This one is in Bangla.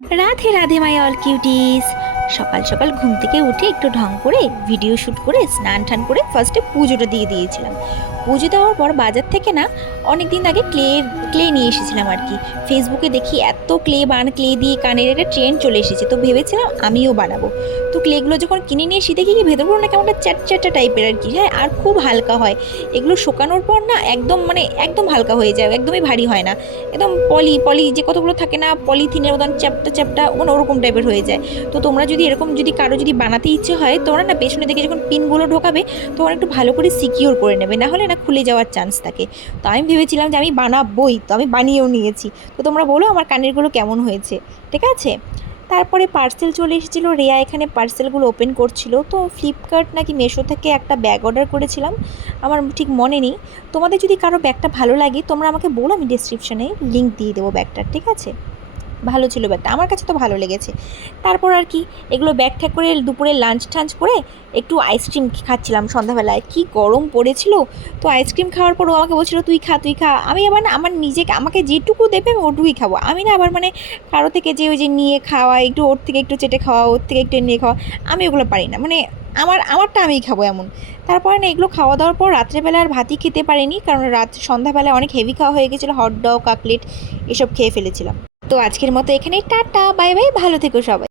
Radhe Radhe my all cuties. সকাল সকাল ঘুম থেকে উঠে একটু ঢং করে ভিডিও শ্যুট করে স্নান টান করে ফার্স্টে পুজোটা দিয়ে দিয়েছিলাম। পুজো দেওয়ার পর বাজার থেকে না অনেক দিন আগে ক্লে নিয়ে এসেছিলাম আর কি। ফেসবুকে দেখি এত ক্লে দিয়ে কানের একটা ট্রেন্ড চলে এসেছে, তো ভেবেছিলাম আমিও বানাবো। তো ক্লেগুলো যখন কিনে নিয়ে এসে দেখি কি ভেতরগুলো না কেমন একটা চ্যাটচ্যাটা টাইপের আর কি। হ্যাঁ, আর খুব হালকা হয় এগুলো। শুকানোর পর না একদম একদম হালকা হয়ে যায়, একদমই ভারী হয় না। একদম পলি পলি যে কতগুলো থাকে না পলিথিনের মতন চ্যাপটা চ্যাপটা ওরকম টাইপের হয়ে যায়। তো তোমরা যদি এরকম যদি কারো যদি বানাতে ইচ্ছে হয়, তোমরা না পেছনে দিকে যখন পিনগুলো ঢোকাবে তোমরা একটু ভালো করে সিকিওর করে নেবে, না হলে না খুলে যাওয়ার চান্স থাকে। তো আমি ভেবেছিলাম যে আমি বানাবোই, তো আমি বানিয়েও নিয়েছি। তো তোমরা বলো আমার কানেরগুলো কেমন হয়েছে, ঠিক আছে। তারপরে পার্সেল চলে এসেছিলো, রেয়া এখানে পার্সেলগুলো ওপেন করছিল। তো ফ্লিপকার্ট নাকি মেশো থেকে একটা ব্যাগ অর্ডার করেছিলাম, আমার ঠিক মনে নেই। তোমাদের যদি কারো ব্যাগটা ভালো লাগে তোমরা আমাকে বলো, আমি ডিসক্রিপশানে লিঙ্ক দিয়ে দেবো ব্যাগটার, ঠিক আছে। ভালো ছিল ব্যাগটা, আমার কাছে তো ভালো লেগেছে। তারপর আর কি এগুলো ব্যাগ ঠ্যাগ করে দুপুরে লাঞ্চ টাঞ্চ করে একটু আইসক্রিম খাচ্ছিলাম সন্ধ্যাবেলায়। কি গরম পড়েছিল। তো আইসক্রিম খাওয়ার পর ও আমাকে বলছিল তুই খা তুই খা। আমি আবার না আমার নিজেকে আমাকে যেটুকু দেবে আমি ওটুকুই খাবো। আমি না আবার কারো থেকে যে ওই যে নিয়ে খাওয়া, একটু ওর থেকে একটু চেটে খাওয়া, ওর থেকে একটু নিয়ে খাওয়া, আমি ওগুলো পারি না। আমারটা আমিই খাবো এমন। তারপরে না এগুলো খাওয়া দাওয়ার পর রাত্রেবেলা আর ভাতই খেতে পারিনি, কারণ সন্ধ্যাবেলায় অনেক হেভি খাওয়া হয়ে গেছিলো, হট ডগ কাকলেট এসব খেয়ে ফেলেছিলাম। তো আজকের মতো এখানেই টাটা বাই বাই, ভালো থেকো সবাই।